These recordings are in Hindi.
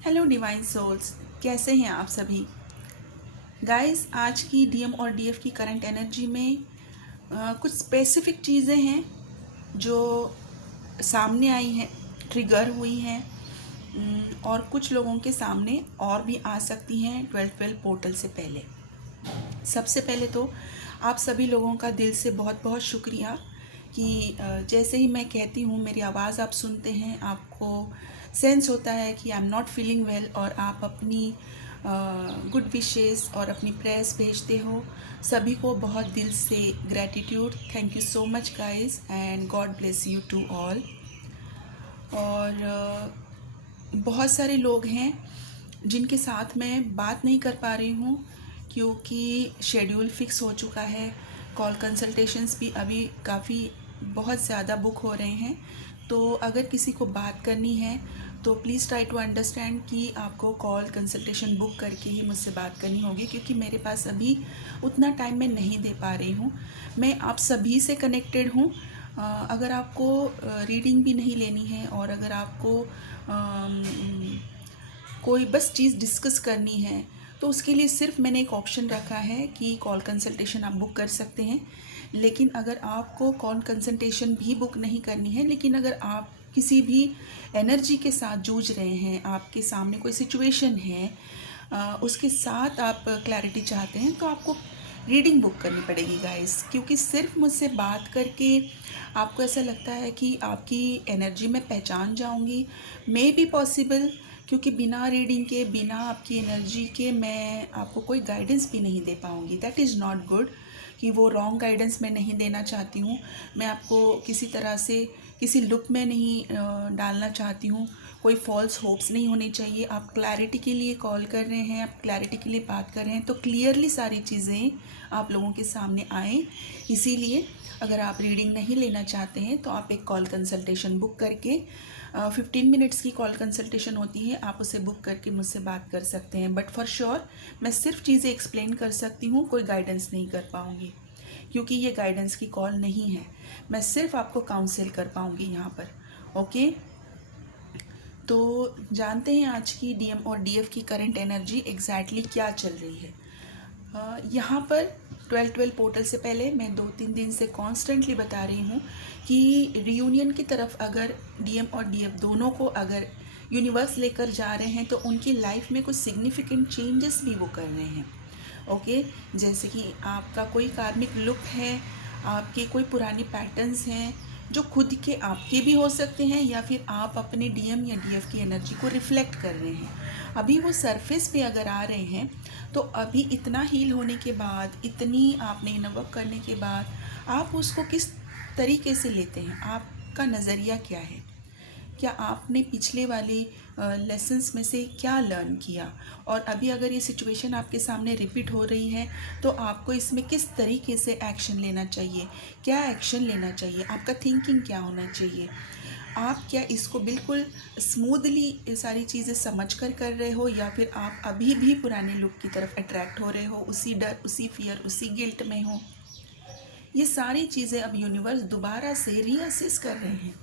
हेलो डिवाइन सोल्स, कैसे हैं आप सभी गाइस। आज की डीएम और डीएफ की करंट एनर्जी में कुछ स्पेसिफिक चीज़ें हैं जो सामने आई हैं, ट्रिगर हुई हैं। और कुछ लोगों के सामने और भी आ सकती हैं 12-12 पोर्टल से पहले। सबसे पहले तो आप सभी लोगों का दिल से बहुत बहुत शुक्रिया कि जैसे ही मैं कहती हूँ मेरी आवाज़ आप सुनते हैं, आपको सेंस होता है कि I am not feeling well और आप अपनी गुड विशेस और अपनी प्रेयर्स भेजते हो। सभी को बहुत दिल से gratitude, thank you so much guys and God bless you to all. और बहुत सारे लोग हैं जिनके साथ मैं बात नहीं कर पा रही हूँ क्योंकि शेड्यूल फिक्स हो चुका है। कॉल कंसल्टेशंस भी अभी काफ़ी बहुत ज़्यादा बुक हो रहे हैं। तो अगर किसी को बात करनी है तो प्लीज़ ट्राई टू अंडरस्टैंड कि आपको कॉल कंसल्टेशन बुक करके ही मुझसे बात करनी होगी, क्योंकि मेरे पास अभी उतना टाइम मैं नहीं दे पा रही हूँ। मैं आप सभी से कनेक्टेड हूँ। अगर आपको रीडिंग भी नहीं लेनी है और अगर आपको कोई बस चीज़ डिस्कस करनी है तो उसके लिए सिर्फ मैंने एक ऑप्शन रखा है कि कॉल कंसल्टेशन आप बुक कर सकते हैं। लेकिन अगर आपको कॉल कंसल्टेशन भी बुक नहीं करनी है, लेकिन अगर आप किसी भी एनर्जी के साथ जूझ रहे हैं, आपके सामने कोई सिचुएशन है, उसके साथ आप क्लैरिटी चाहते हैं, तो आपको रीडिंग बुक करनी पड़ेगी गाइस। क्योंकि सिर्फ मुझसे बात करके आपको ऐसा लगता है कि आपकी एनर्जी में पहचान जाऊंगी, मे बी पॉसिबल, क्योंकि बिना रीडिंग के, बिना आपकी एनर्जी के मैं आपको कोई गाइडेंस भी नहीं दे पाऊँगी। That is not good. कि वो रॉन्ग गाइडेंस मैं नहीं देना चाहती हूँ। मैं आपको किसी तरह से किसी लुप में नहीं डालना चाहती हूँ। कोई फॉल्स होप्स नहीं होने चाहिए। आप क्लैरिटी के लिए कॉल कर रहे हैं, आप क्लैरिटी के लिए बात कर रहे हैं, तो क्लियरली सारी चीज़ें आप लोगों के सामने आएँ। इसीलिए अगर आप रीडिंग नहीं लेना चाहते हैं तो आप एक कॉल कंसल्टेशन बुक करके 15 मिनट्स की कॉल कंसल्टेशन होती है, आप उसे बुक करके मुझसे बात कर सकते हैं। बट फॉर श्योर मैं सिर्फ चीज़ें एक्सप्लेन कर सकती हूँ, कोई गाइडेंस नहीं कर पाऊँगी, क्योंकि ये गाइडेंस की कॉल नहीं है। मैं सिर्फ आपको काउंसिल कर पाऊँगी यहाँ पर। ओके, तो जानते हैं आज की डीएम और डीएफ की करंट एनर्जी एग्जैक्टली क्या चल रही है। यहाँ पर 12-12 पोर्टल से पहले मैं 2-3 दिन से कॉन्स्टेंटली बता रही हूँ कि रियूनियन की तरफ अगर डीएम और डीएफ दोनों को अगर यूनिवर्स लेकर जा रहे हैं तो उनकी लाइफ में कुछ सिग्निफिकेंट चेंजेस भी वो कर रहे हैं। ओके, जैसे कि आपका कोई कार्मिक लुक है, आपके कोई पुरानी पैटर्न्स हैं जो खुद के आपके भी हो सकते हैं, या फिर आप अपने डीएम या डीएफ की एनर्जी को रिफ्लेक्ट कर रहे हैं। अभी वो सरफेस पे अगर आ रहे हैं तो अभी इतना हील होने के बाद, इतनी आपने इनवर्क करने के बाद आप उसको किस तरीके से लेते हैं, आपका नज़रिया क्या है, क्या आपने पिछले वाले लेसन्स में से क्या लर्न किया, और अभी अगर ये सिचुएशन आपके सामने रिपीट हो रही है तो आपको इसमें किस तरीके से एक्शन लेना चाहिए, क्या एक्शन लेना चाहिए, आपका थिंकिंग क्या होना चाहिए, आप क्या इसको बिल्कुल स्मूथली ये सारी चीज़ें समझ कर रहे हो, या फिर आप अभी भी पुराने लुक की तरफ अट्रैक्ट हो रहे हो, उसी डर, उसी फियर, उसी गिल्ट में हो। ये सारी चीज़ें अब यूनिवर्स दोबारा से रीअसेस कर रहे हैं।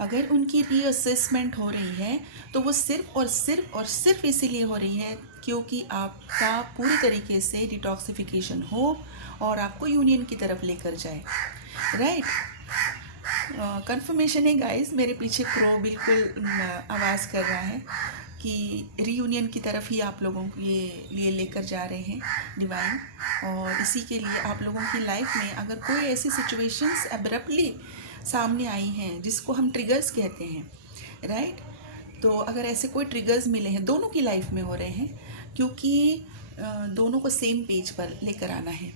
अगर उनकी रीअसेसमेंट हो रही है तो वो सिर्फ और सिर्फ और सिर्फ इसीलिए हो रही है क्योंकि आपका पूरी तरीके से डिटॉक्सिफिकेशन हो और आपको यूनियन की तरफ लेकर जाए। राइट, कंफर्मेशन है गाइस, मेरे पीछे क्रो बिल्कुल आवाज़ कर रहा है कि रीयूनियन की तरफ ही आप लोगों को ये लिए लेकर जा रहे हैं डिवाइन। और इसी के लिए आप लोगों की लाइफ में अगर कोई ऐसी सिचुएशंस एब्रप्टली सामने आई हैं जिसको हम ट्रिगर्स कहते हैं, राइट, तो अगर ऐसे कोई ट्रिगर्स मिले हैं, दोनों की लाइफ में हो रहे हैं, क्योंकि दोनों को सेम पेज पर लेकर आना है।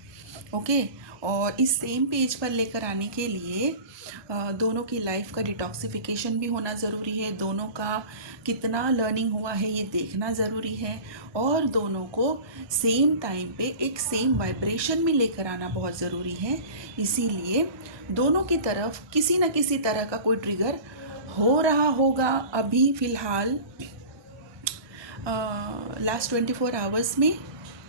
ओके, और इस सेम पेज पर लेकर आने के लिए दोनों की लाइफ का डिटॉक्सिफिकेशन भी होना ज़रूरी है, दोनों का कितना लर्निंग हुआ है ये देखना ज़रूरी है, और दोनों को सेम टाइम पे एक सेम वाइब्रेशन में लेकर आना बहुत ज़रूरी है। इसीलिए दोनों की तरफ किसी न किसी तरह का कोई ट्रिगर हो रहा होगा अभी फ़िलहाल लास्ट 24 आवर्स में,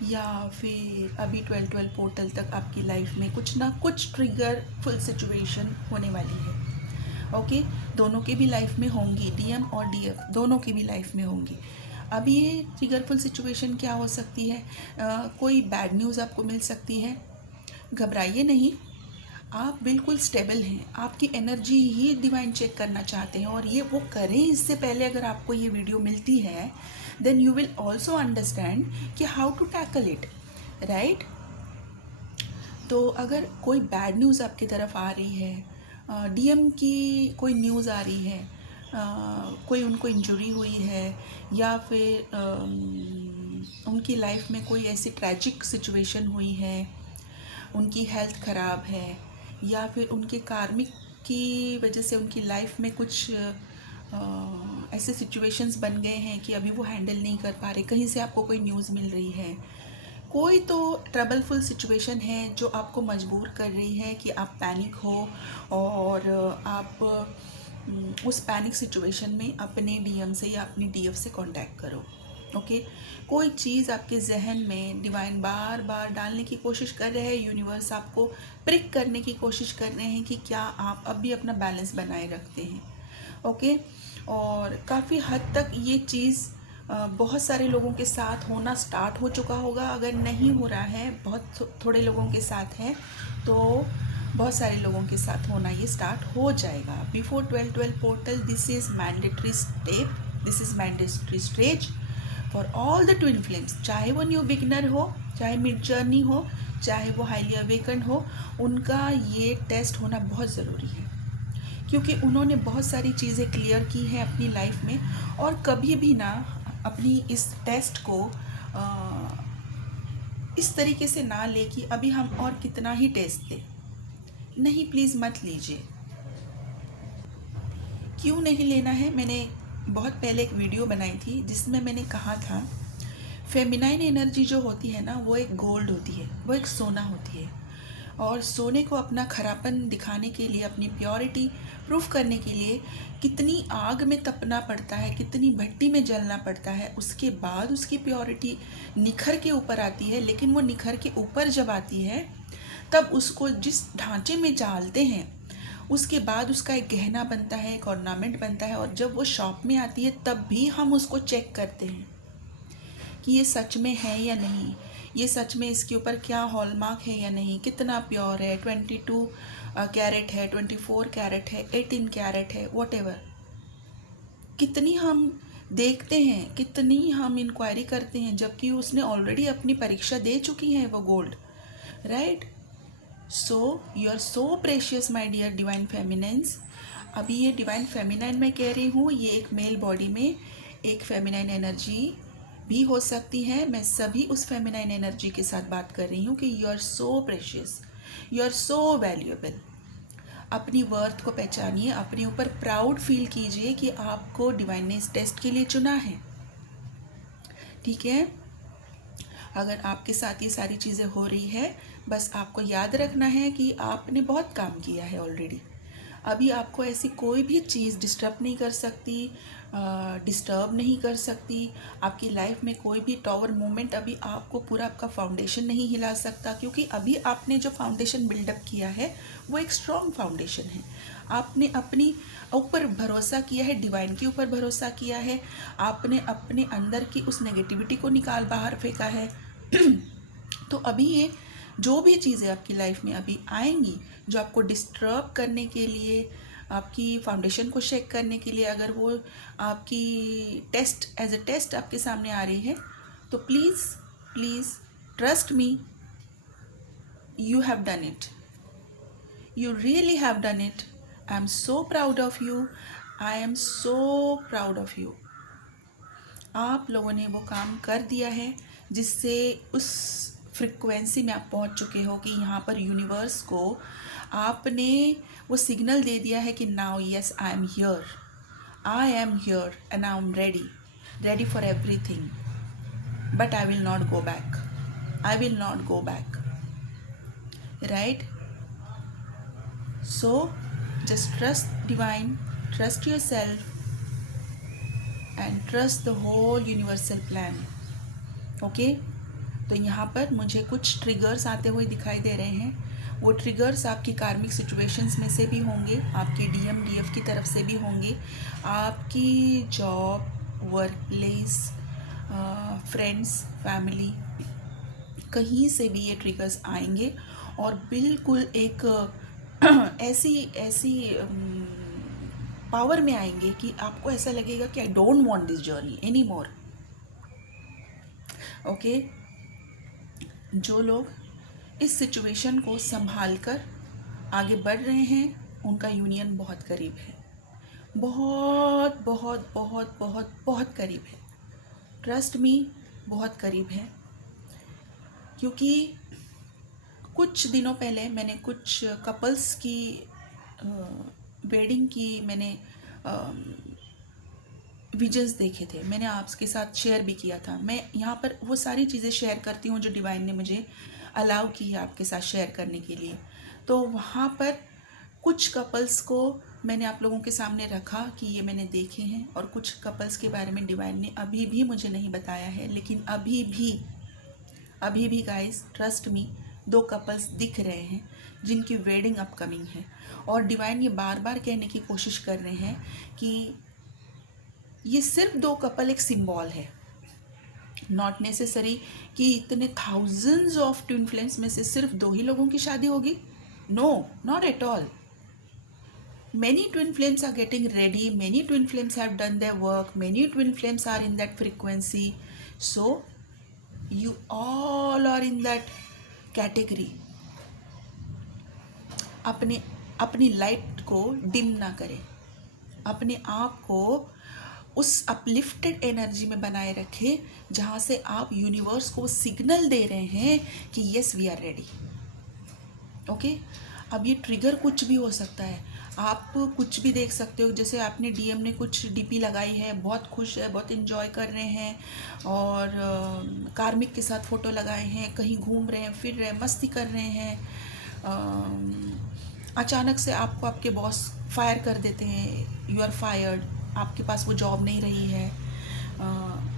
या फिर अभी 12-12 पोर्टल तक आपकी लाइफ में कुछ ना कुछ ट्रिगर फुल सिचुएशन होने वाली है। ओके, दोनों के भी लाइफ में होंगी, डीएम और डीएफ दोनों की भी लाइफ में होंगी। अब ये ट्रिगरफुल सिचुएशन क्या हो सकती है? कोई बैड न्यूज़ आपको मिल सकती है। घबराइए नहीं, आप बिल्कुल स्टेबल हैं, आपकी एनर्जी ही डिवाइन चेक करना चाहते हैं और ये वो करें इससे पहले अगर आपको ये वीडियो मिलती है then you will also understand कि how to tackle it, right. तो अगर कोई बैड न्यूज़ आपकी तरफ आ रही है, डीएम की कोई न्यूज़ आ रही है, कोई उनको इंजरी हुई है या फिर उनकी लाइफ में कोई ऐसी ट्रैजिक सिचुएशन हुई है, उनकी हेल्थ ख़राब है या फिर उनके कार्मिक की वजह से उनकी लाइफ में कुछ ऐसे सिचुएशंस बन गए हैं कि अभी वो हैंडल नहीं कर पा रहे, कहीं से आपको कोई न्यूज़ मिल रही है, कोई तो ट्रबलफुल सिचुएशन है जो आपको मजबूर कर रही है कि आप पैनिक हो और आप उस पैनिक सिचुएशन में अपने डीएम से या अपनी डीएफ से कांटेक्ट करो। ओके, कोई चीज़ आपके जहन में डिवाइन बार बार डालने की कोशिश कर रहे हैं, यूनिवर्स आपको प्रिक करने की कोशिश कर रहे हैं कि क्या आप अब भी अपना बैलेंस बनाए रखते हैं। ओके, और काफ़ी हद तक ये चीज़ बहुत सारे लोगों के साथ होना स्टार्ट हो चुका होगा। अगर नहीं हो रहा है, बहुत थोड़े लोगों के साथ है, तो बहुत सारे लोगों के साथ होना ये स्टार्ट हो जाएगा। Before 12-12 portal, this is mandatory step, this is mandatory stage for all the twin flames, चाहे वो न्यू बिगनर हो, चाहे मिड जर्नी हो, चाहे वो हाईली अवेकन हो, उनका ये टेस्ट होना बहुत ज़रूरी है क्योंकि उन्होंने बहुत सारी चीज़ें क्लियर की हैं अपनी लाइफ में। और कभी भी ना अपनी इस टेस्ट को इस तरीके से ना ले कि अभी हम और कितना ही टेस्ट दें, नहीं, प्लीज़ मत लीजिए। क्यों नहीं लेना है? मैंने बहुत पहले एक वीडियो बनाई थी जिसमें मैंने कहा था फेमिनाइन एनर्जी जो होती है ना, वो एक गोल्ड होती है, वो एक सोना होती है और सोने को अपना खरापन दिखाने के लिए, अपनी प्योरिटी प्रूफ करने के लिए कितनी आग में तपना पड़ता है, कितनी भट्टी में जलना पड़ता है, उसके बाद उसकी प्योरिटी निखर के ऊपर आती है। लेकिन वो निखर के ऊपर जब आती है तब उसको जिस ढांचे में डालते हैं उसके बाद उसका एक गहना बनता है, एक ऑर्नामेंट बनता है, और जब वो शॉप में आती है तब भी हम उसको चेक करते हैं कि ये सच में है या नहीं, ये सच में इसके ऊपर क्या हॉलमार्क है या नहीं, कितना प्योर है, 22 कैरेट है, 24 कैरेट है, 18 कैरेट है, वॉटेवर। कितनी हम देखते हैं, कितनी हम इंक्वायरी करते हैं, जबकि उसने ऑलरेडी अपनी परीक्षा दे चुकी है वो gold, right. So you are so precious my dear divine feminines. अभी ये डिवाइन फेमिनाइन मैं कह रही हूँ, ये एक मेल बॉडी में एक फेमिनाइन एनर्जी भी हो सकती है। मैं सभी उस फेमिनाइन एनर्जी के साथ बात कर रही हूँ कि you are so precious, you are so valuable. अपनी वर्थ को पहचानिए, अपने ऊपर प्राउड फील कीजिए कि आपको डिवाइन ने इस टेस्ट के लिए चुना है, ठीक है। अगर आपके साथ ये सारी चीज़ें हो रही है, बस आपको याद रखना है कि आपने बहुत काम किया है ऑलरेडी। अभी आपको ऐसी कोई भी चीज़ डिस्टर्ब नहीं कर सकती, डिस्टर्ब नहीं कर सकती। आपकी लाइफ में कोई भी टावर मूवमेंट अभी आपको पूरा आपका फाउंडेशन नहीं हिला सकता, क्योंकि अभी आपने जो फाउंडेशन बिल्डअप किया है वो एक स्ट्रॉन्ग फाउंडेशन है। आपने अपनी ऊपर भरोसा किया है, डिवाइन के ऊपर भरोसा किया है, आपने अपने अंदर की उस नेगेटिविटी को निकाल बाहर फेंका है। तो अभी ये जो भी चीज़ें आपकी लाइफ में अभी आएंगी जो आपको डिस्टर्ब करने के लिए, आपकी फाउंडेशन को शेक करने के लिए, अगर वो आपकी टेस्ट एज अ टेस्ट आपके सामने आ रही है, तो please please trust me, you have done it, you really have done it. I am so proud of you, I am so proud of you. आप लोगों ने वो काम कर दिया है जिससे उस फ्रिक्वेंसी में आप पहुंच चुके हो कि यहाँ पर यूनिवर्स को आपने वो सिग्नल दे दिया है कि now yes I am here, I am here and I am ready for everything, but I will not go back, I will not go back, right. So just trust divine, trust yourself and trust the whole universal plan, okay. तो यहाँ पर मुझे कुछ ट्रिगर्स आते हुए दिखाई दे रहे हैं, वो ट्रिगर्स आपकी कार्मिक सिचुएशंस में से भी होंगे, आपके डीएम डीएफ की तरफ से भी होंगे, आपकी job, work place, friends, family, कहीं से भी ये ट्रिगर्स आएंगे और बिल्कुल एक ऐसी ऐसी पावर में आएंगे कि आपको ऐसा लगेगा कि आई don't want this journey any more. Okay, जो लोग इस सिचुएशन को संभाल कर आगे बढ़ रहे हैं उनका यूनियन बहुत करीब है, बहुत बहुत बहुत बहुत बहुत करीब है। ट्रस्ट मी, बहुत करीब है। क्योंकि कुछ दिनों पहले मैंने कुछ कपल्स की वेडिंग की मैंने विजन्स देखे थे, मैंने आपके साथ शेयर भी किया था। मैं यहाँ पर वो सारी चीज़ें शेयर करती हूँ जो डिवाइन ने मुझे अलाउ की है आपके साथ शेयर करने के लिए। तो वहाँ पर कुछ कपल्स को मैंने आप लोगों के सामने रखा कि ये मैंने देखे हैं, और कुछ कपल्स के बारे में डिवाइन ने अभी भी मुझे नहीं बताया है, लेकिन अभी भी गाइस ट्रस्ट मी, 2 कपल्स दिख रहे हैं जिनकी वेडिंग अपकमिंग है। और डिवाइन ये बार बार कहने की कोशिश कर रहे हैं कि ये सिर्फ 2 कपल एक सिंबल है, नॉट नेसेसरी कि इतने थाउजेंड्स ऑफ ट्विन फ्लेम्स में से सिर्फ 2 ही लोगों की शादी होगी। No, not at all. Many twin flames are getting ready, many twin flames have done their work, many twin flames are in that frequency. So you all are in that category. अपनी लाइट को डिम ना करें, अपने आप को उस अपलिफ्टेड एनर्जी में बनाए रखें जहाँ से आप यूनिवर्स को सिग्नल दे रहे हैं कि yes we are ready. Okay, अब ये ट्रिगर कुछ भी हो सकता है, आप कुछ भी देख सकते हो। जैसे आपने डीएम ने कुछ डीपी लगाई है, बहुत खुश है, बहुत इन्जॉय कर रहे हैं, और कार्मिक के साथ फ़ोटो लगाए हैं, कहीं घूम रहे हैं, फिर रहे हैं, मस्ती कर रहे हैं। अचानक से आपको आपके बॉस फायर कर देते हैं, यू आर फायर्ड, आपके पास वो जॉब नहीं रही है।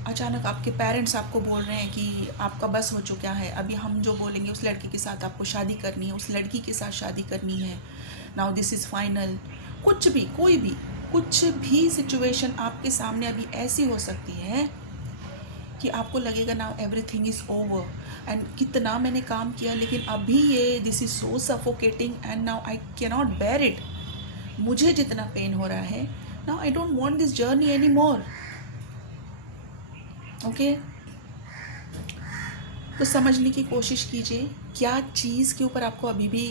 अचानक आपके पेरेंट्स आपको बोल रहे हैं कि आपका बस हो चुका है, अभी हम जो बोलेंगे उस लड़के के साथ आपको शादी करनी है, उस लड़की के साथ शादी करनी है, नाउ दिस इज़ फाइनल। कुछ भी, कोई भी, कुछ भी सिचुएशन आपके सामने अभी ऐसी हो सकती है कि आपको लगेगा now everything is over, and कितना मैंने काम किया लेकिन अभी ये this is so suffocating and now I can not bear it. मुझे जितना पेन हो रहा है, now I don't want this journey any more. Okay, तो समझने की कोशिश कीजिए क्या चीज़ के ऊपर आपको अभी भी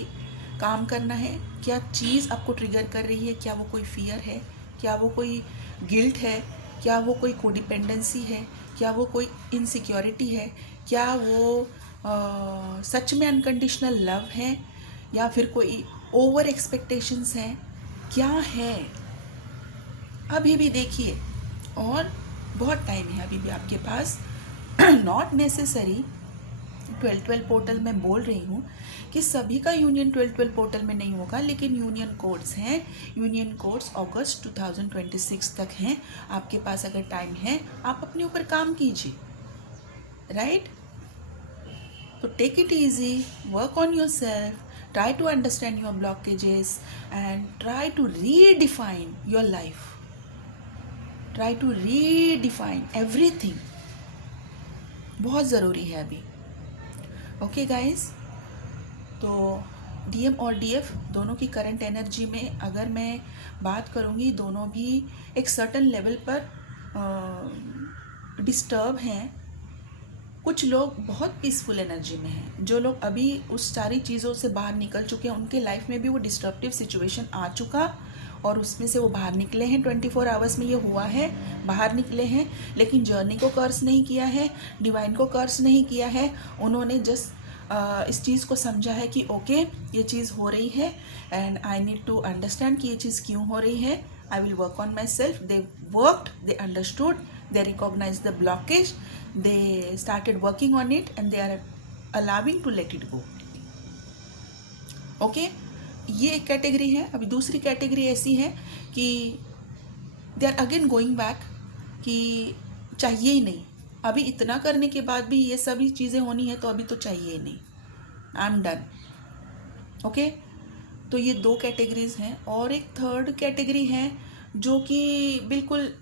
काम करना है, क्या चीज़ आपको ट्रिगर कर रही है। क्या वो कोई फियर है, क्या वो कोई गिल्ट है, क्या वो कोई कोडिपेंडेंसी है, क्या वो कोई इनसिक्योरिटी है, क्या वो सच में अनकंडीशनल लव है, या फिर कोई ओवर एक्सपेक्टेशंस हैं, क्या है। अभी भी देखिए, और बहुत टाइम है अभी भी आपके पास। नॉट नेसेसरी 12-12 पोर्टल में बोल रही हूँ कि सभी का यूनियन 12-12 पोर्टल में नहीं होगा, लेकिन यूनियन कोड्स हैं। यूनियन कोड्स अगस्त 2026 तक हैं। आपके पास अगर टाइम है, आप अपने ऊपर काम कीजिए, राइट। तो take it easy, work on yourself, try to understand your blockages and try to redefine your life, try to redefine everything. बहुत ज़रूरी है अभी। ओके गाइस, तो डीएम और डीएफ दोनों की करंट एनर्जी में अगर मैं बात करूँगी, दोनों भी एक सर्टन लेवल पर डिस्टर्ब हैं। कुछ लोग बहुत पीसफुल एनर्जी में हैं। जो लोग अभी उस सारी चीज़ों से बाहर निकल चुके हैं, उनके लाइफ में भी वो डिस्टर्प्टिव सिचुएशन आ चुका और उसमें से वो बाहर निकले हैं। 24 आवर्स में ये हुआ है, बाहर निकले हैं, लेकिन जर्नी को कर्स नहीं किया है, डिवाइन को कर्स नहीं किया है। उन्होंने जस्ट इस चीज़ को समझा है कि ओके ये चीज़ हो रही है and I need to understand कि ये चीज़ क्यों हो रही है। I will work on myself. They worked, they understood, they recognize the blockage, they started working on it and they are allowing to let it go. Okay, ये एक कैटेगरी है। अभी दूसरी कैटेगरी ऐसी है कि they are again going back कि चाहिए ही नहीं, अभी इतना करने के बाद भी ये सभी चीज़ें होनी है तो अभी तो चाहिए ही नहीं, आई एम डन। ओके, तो ये 2 कैटेगरीज हैं और एक थर्ड कैटेगरी है जो कि बिल्कुल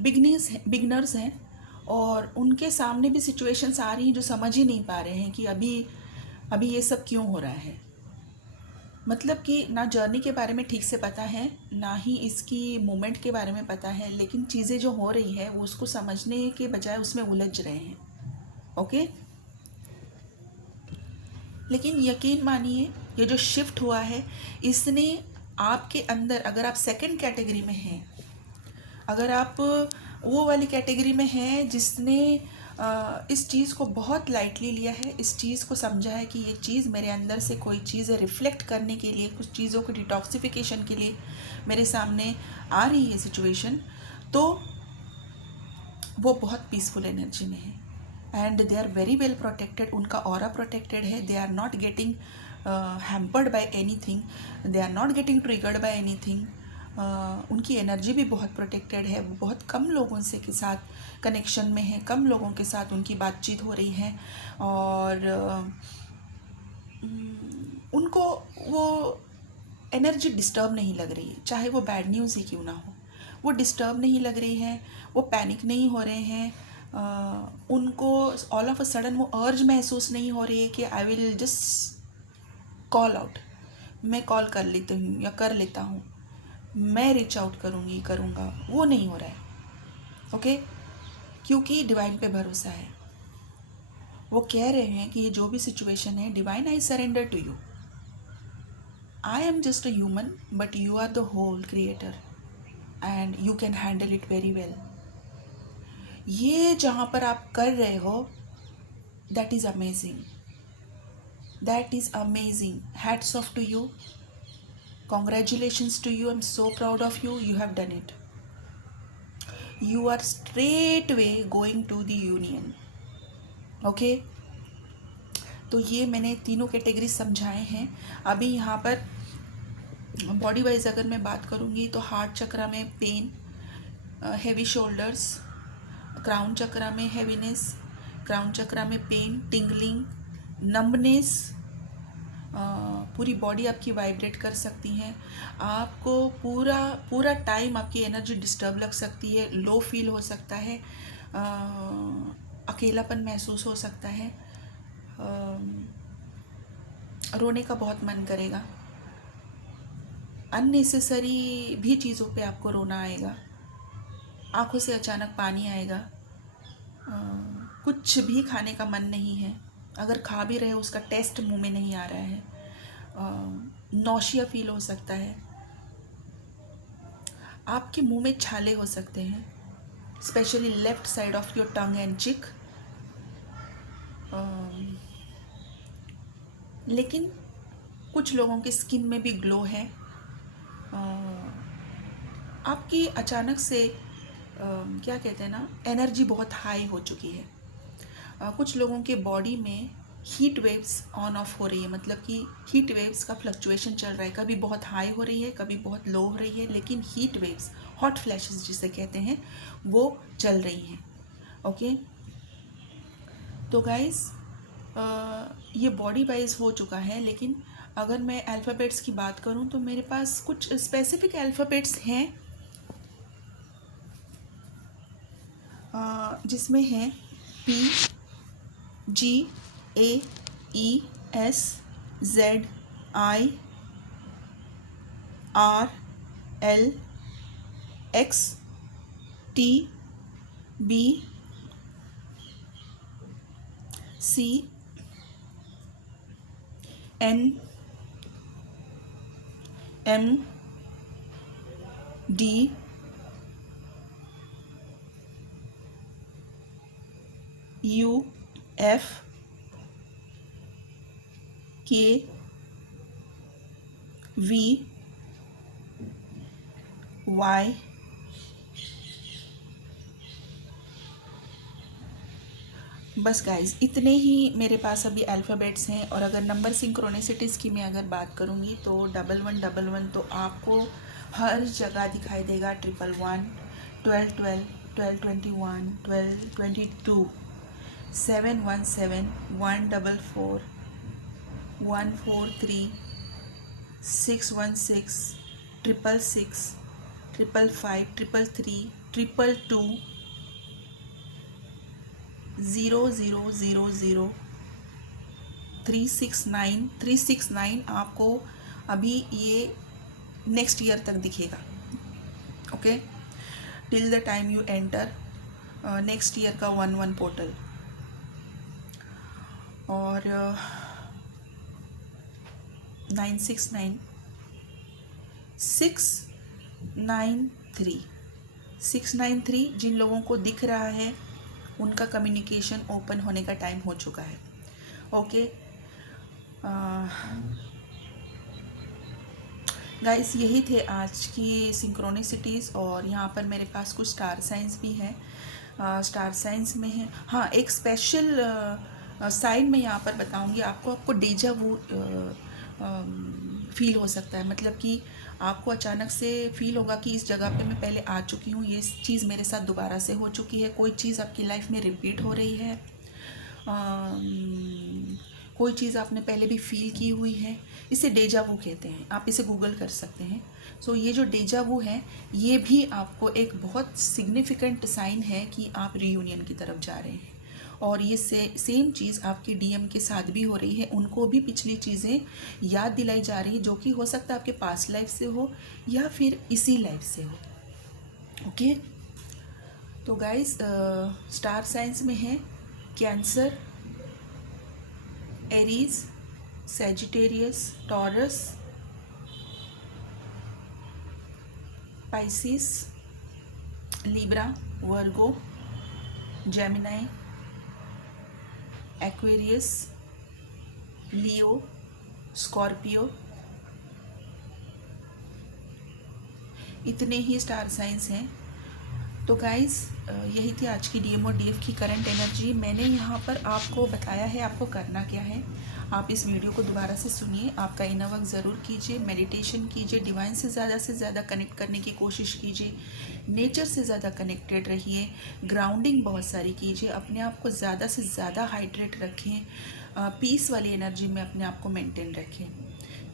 बिगनर्स हैं और उनके सामने भी सिचुएशंस आ रही हैं जो समझ ही नहीं पा रहे हैं कि अभी अभी ये सब क्यों हो रहा है। मतलब कि ना जर्नी के बारे में ठीक से पता है, ना ही इसकी मूवमेंट के बारे में पता है, लेकिन चीज़ें जो हो रही है वो उसको समझने के बजाय उसमें उलझ रहे हैं। ओके, लेकिन यकीन मानिए ये जो शिफ्ट हुआ है इसने आपके अंदर, अगर आप सेकंड कैटेगरी में हैं, अगर आप वो वाली कैटेगरी में हैं जिसने इस चीज़ को बहुत लाइटली लिया है, इस चीज़ को समझा है कि ये चीज़ मेरे अंदर से कोई चीज़ रिफ्लेक्ट करने के लिए, कुछ चीज़ों को डिटॉक्सिफिकेशन के लिए मेरे सामने आ रही है सिचुएशन, तो वो बहुत पीसफुल एनर्जी में है and they are very well protected. उनका ऑरा प्रोटेक्टेड है, they are not getting hampered by anything, they are not getting triggered by anything. उनकी एनर्जी भी बहुत प्रोटेक्टेड है, वो बहुत कम लोगों से के साथ कनेक्शन में है, कम लोगों के साथ उनकी बातचीत हो रही है और उनको वो एनर्जी डिस्टर्ब नहीं लग रही है, चाहे वो बैड न्यूज़ ही क्यों ना हो, वो डिस्टर्ब नहीं लग रही है, वो पैनिक नहीं हो रहे हैं, उनको ऑल ऑफ अ सडन वो अर्ज महसूस नहीं हो रही है कि I will just call out, मैं कॉल कर लेती हूँ या कर लेता हूँ, मैं रीच आउट करूँगा, वो नहीं हो रहा है। ओके, क्योंकि डिवाइन पे भरोसा है। वो कह रहे हैं कि ये जो भी सिचुएशन है, divine I surrender to you, I am just a human but you are the whole creator and you can handle it very well. ये जहाँ पर आप कर रहे हो that is amazing, that is amazing, hats off to you, congratulations to you, I'm so proud of you, you have done it, you are straightway going to the union। Okay, तो ये मैंने तीनों कैटेगरी समझाए हैं। अभी यहाँ पर बॉडी वाइज अगर मैं बात करूँगी तो हार्ट चक्रा में पेन, हेवी शोल्डर्स, क्राउन चक्रा में हैवीनेस, क्राउन चक्रा में पेन, टिंगलिंग, नम्बनेस, पूरी बॉडी आपकी वाइब्रेट कर सकती हैं, आपको पूरा पूरा टाइम आपकी एनर्जी डिस्टर्ब लग सकती है, लो फील हो सकता है, अकेलापन महसूस हो सकता है, रोने का बहुत मन करेगा, अननेसेसरी भी चीज़ों पे आपको रोना आएगा, आँखों से अचानक पानी आएगा, कुछ भी खाने का मन नहीं है, अगर खा भी रहे हो उसका टेस्ट मुंह में नहीं आ रहा है, नौशिया फील हो सकता है, आपके मुंह में छाले हो सकते हैं, specially left side of your tongue and चिक। लेकिन कुछ लोगों की स्किन में भी ग्लो है, आपकी अचानक से क्या कहते हैं ना, एनर्जी बहुत हाई हो चुकी है। कुछ लोगों के बॉडी में हीट वेव्स ऑन ऑफ हो रही है, मतलब कि हीट वेव्स का फ्लक्चुएशन चल रहा है, कभी बहुत हाई हो रही है, कभी बहुत लो हो रही है, लेकिन हीट वेव्स, हॉट फ्लैशेस जिसे कहते हैं, वो चल रही हैं। ओके, तो गाइस ये बॉडी वाइज हो चुका है, लेकिन अगर मैं अल्फ़ाबेट्स की बात करूं तो मेरे पास कुछ स्पेसिफिक अल्फ़ाबेट्स हैं जिसमें हैं P G A E S Z I R L X T B C N M D U F K V Y बस गाइस इतने ही मेरे पास अभी अल्फ़ाबेट्स हैं। और अगर नंबर सिंक्रोनिसिटीज़ की मैं अगर बात करूँगी तो 1111 तो आपको हर जगह दिखाई देगा, 111, 1212, 1221, 1222, 717, 144, 369 आपको अभी ये नेक्स्ट ईयर तक दिखेगा। Okay, till the time you enter next year का 1-1 पोर्टल। और 969 693 जिन लोगों को दिख रहा है उनका कम्युनिकेशन ओपन होने का टाइम हो चुका है। ओके गाइस, यही थे आज की सिंक्रोनिसिटीज़। और यहाँ पर मेरे पास कुछ स्टार साइंस भी हैं। स्टार साइंस में है, हाँ, एक स्पेशल साइन मैं यहाँ पर बताऊँगी आपको डेजा वू फील हो सकता है। मतलब कि आपको अचानक से फील होगा कि इस जगह पे मैं पहले आ चुकी हूँ, ये चीज़ मेरे साथ दोबारा से हो चुकी है। कोई चीज़ आपकी लाइफ में रिपीट हो रही है, कोई चीज़ आपने पहले भी फील की हुई है। इसे डेजा वू कहते हैं, आप इसे गूगल कर सकते हैं। सो ये जो डेजा वू है, ये भी आपको एक बहुत सिग्निफिकेंट साइन है कि आप रीयूनियन की तरफ जा रहे हैं। और ये सेम चीज़ आपके डीएम के साथ भी हो रही है। उनको भी पिछली चीज़ें याद दिलाई जा रही है, जो कि हो सकता है आपके पास्ट लाइफ से हो या फिर इसी लाइफ से हो। ओके, तो गाइस, स्टार साइंस में है cancer, Aries, Sagittarius, Taurus, Pisces, Libra, Virgo, Gemini, Aquarius, Leo, Scorpio. इतने ही स्टार साइंस हैं। तो गाइस, यही थी आज की डीएम और डीएफ की करंट एनर्जी। मैंने यहाँ पर आपको बताया है आपको करना क्या है। आप इस वीडियो को दोबारा से सुनिए, आपका इनर वर्क ज़रूर कीजिए, मेडिटेशन कीजिए, डिवाइन से ज़्यादा कनेक्ट करने की कोशिश कीजिए, नेचर से ज़्यादा कनेक्टेड रहिए, ग्राउंडिंग बहुत सारी कीजिए, अपने आप को ज़्यादा से ज़्यादा हाइड्रेट रखें, पीस वाली एनर्जी में अपने आप को मेंटेन रखें।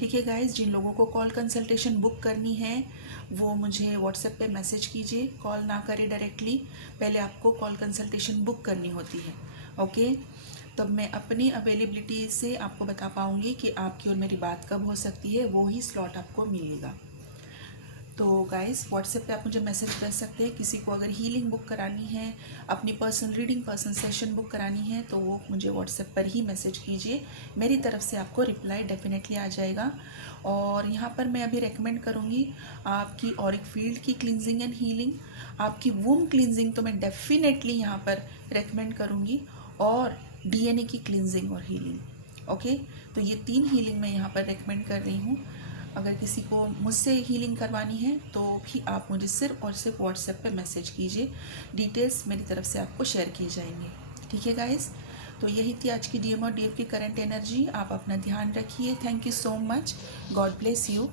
ठीक है गाइस, जिन लोगों को कॉल कंसल्टेशन बुक करनी है वो मुझे व्हाट्सएप पे मैसेज कीजिए। कॉल ना करें डायरेक्टली, पहले आपको कॉल कंसल्टेशन बुक करनी होती है। ओके, तब मैं अपनी अवेलेबिलिटी से आपको बता पाऊँगी कि आपकी और मेरी बात कब हो सकती है, वो ही स्लॉट आपको मिलेगा। तो गाइस, व्हाट्सएप पे आप मुझे मैसेज कर सकते हैं। किसी को अगर हीलिंग बुक करानी है, अपनी personal reading, personal session book करानी है, तो वो मुझे व्हाट्सएप पर ही मैसेज कीजिए। मेरी तरफ से आपको रिप्लाई डेफिनेटली आ जाएगा। और यहाँ पर मैं अभी रेकमेंड करूँगी आपकी ऑरिक फील्ड की क्लिनजिंग एंड हीलिंग, आपकी वूम क्लिनजिंग तो मैं डेफिनेटली यहाँ पर रेकमेंड करूँगी, और डीएनए की क्लिनजिंग और हीलिंग। ओके, तो ये 3 हीलिंग मैं यहाँ पर रेकमेंड कर रही हूँ। अगर किसी को मुझसे हीलिंग करवानी है तो भी आप मुझे सिर्फ और सिर्फ व्हाट्सएप पे मैसेज कीजिए, डिटेल्स मेरी तरफ से आपको शेयर किए जाएंगे। ठीक है गाइस, तो यही थी आज की डीएम और डीएफ की करंट एनर्जी। आप अपना ध्यान रखिए। Thank you so much. God bless you.